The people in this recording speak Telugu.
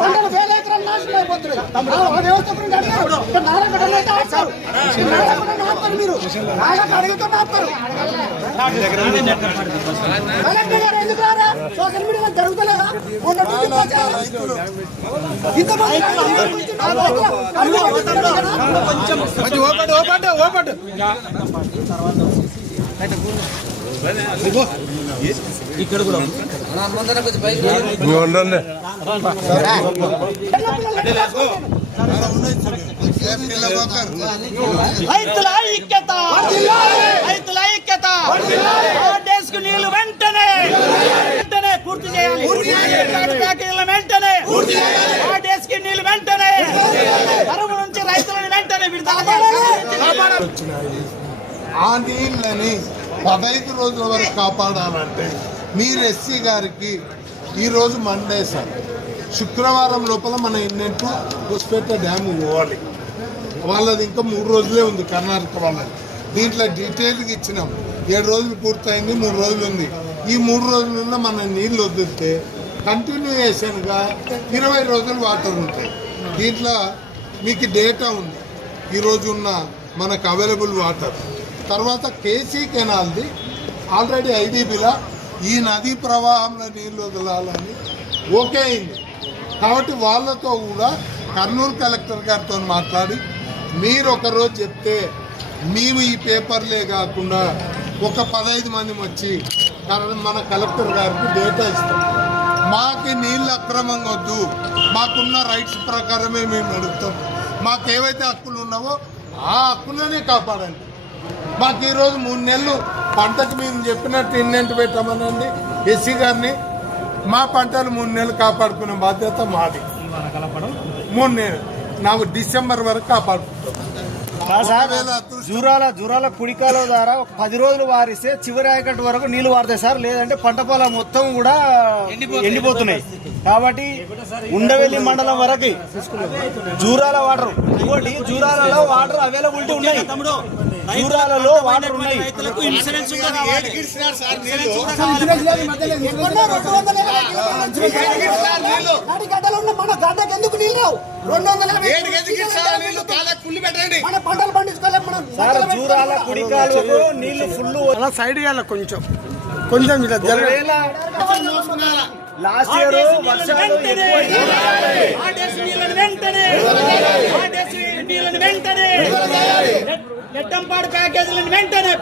పంటలు వేల ఎకరాలు నాశనం అయిపోతున్నాయి. మీరు అడిగితే నాపుతారు. కలెక్టర్ గారు ఎందుకు రారా? సోషల్ మీడియా జరుగుతలేదా? ఇక్కడ కూడా రైతుల ఐక్యత, రైతుల ఐక్యత, డేస్కు నీళ్లు వెంటనే పూర్తి చేయాలి. ప్యాకేజీల వెంటనే డేస్కి నీళ్లు వెంటనే కరువు నుంచి రైతులను వెంటనే విడుదల ఆ నీళ్ళని 15 రోజుల వరకు కాపాడాలంటే మీరు ఎస్సీ గారికి ఈరోజు మండే సార్ శుక్రవారం లోపల మన ఇన్నెంటూ హోస్పేట డ్యామ్ పోవాలి. వాళ్ళది ఇంకా 3 రోజులే ఉంది కర్ణాటక వాళ్ళది. దీంట్లో డీటెయిల్గా ఇచ్చినాం. 7 రోజులు పూర్తయింది, 3 రోజులు ఉంది. ఈ 3 రోజులున్న మన నీళ్ళు వదిలితే కంటిన్యూయేషన్గా 20 రోజులు వాటర్ ఉంటాయి. దీంట్లో మీకు డేటా ఉంది ఈరోజు ఉన్న మనకు అవైలబుల్ వాటర్. తర్వాత కేసీ కెనాల్ది ఆల్రెడీ ఐడీబీలో ఈ నదీ ప్రవాహంలో నీళ్ళు వదలాలని ఓకే అయింది. కాబట్టి వాళ్ళతో కూడా కర్నూలు కలెక్టర్ గారితో మాట్లాడి మీరు ఒకరోజు చెప్తే మేము ఈ పేపర్లే కాకుండా ఒక 15 మంది వచ్చి మన కలెక్టర్ గారికి డేటా ఇస్తాం. మాకు నీళ్ళు అక్రమంగా వద్దు, మాకున్న రైట్స్ ప్రకారమే మేము నడుపుతాం. మాకు ఏవైతే హక్కులు ఉన్నావో ఆ హక్కులనే కాపాడండి. మాకు ఈరోజు 3 నెలలు పంటకు మేము చెప్పినట్టు ఇన్నెంట్ పెట్టామనండి ఎస్సీ గారిని. మా పంటలు 3 నెలలు కాపాడుకునే బాధ్యత మాది. 3 నెలలు నాకు డిసెంబర్ వరకు కాపాడుకుంటాం. జూరాల కుడికాల ద్వారా ఒక 10 రోజులు వారిస్తే చివరి ఆయకట్టు వరకు నీళ్లు వారుతాయి సార్. లేదంటే పంట పొలం మొత్తం కూడా ఎండిపోతున్నాయి. కాబట్టి ఉండవెల్లి మండలం వరకు జూరాల వాటర్, ఇంకోటి జూరాలలో వాటర్ అవైలబిలిటీ ఉన్నాయి. జూరాలలో వాటర్ ఉన్నాయి. మన గడ్డకి ఎందుకు నీళ్ళు రావు? 200 మన పంటలు పండించుకోలేము మనం. జూరాల కుడికాలకు నీళ్లు ఫుల్ సైడ్ కొంచెం లాస్ట్ ఇయర్ వర్షాలు నెట్టంపాడు ప్యాకేజీలను వెంటనే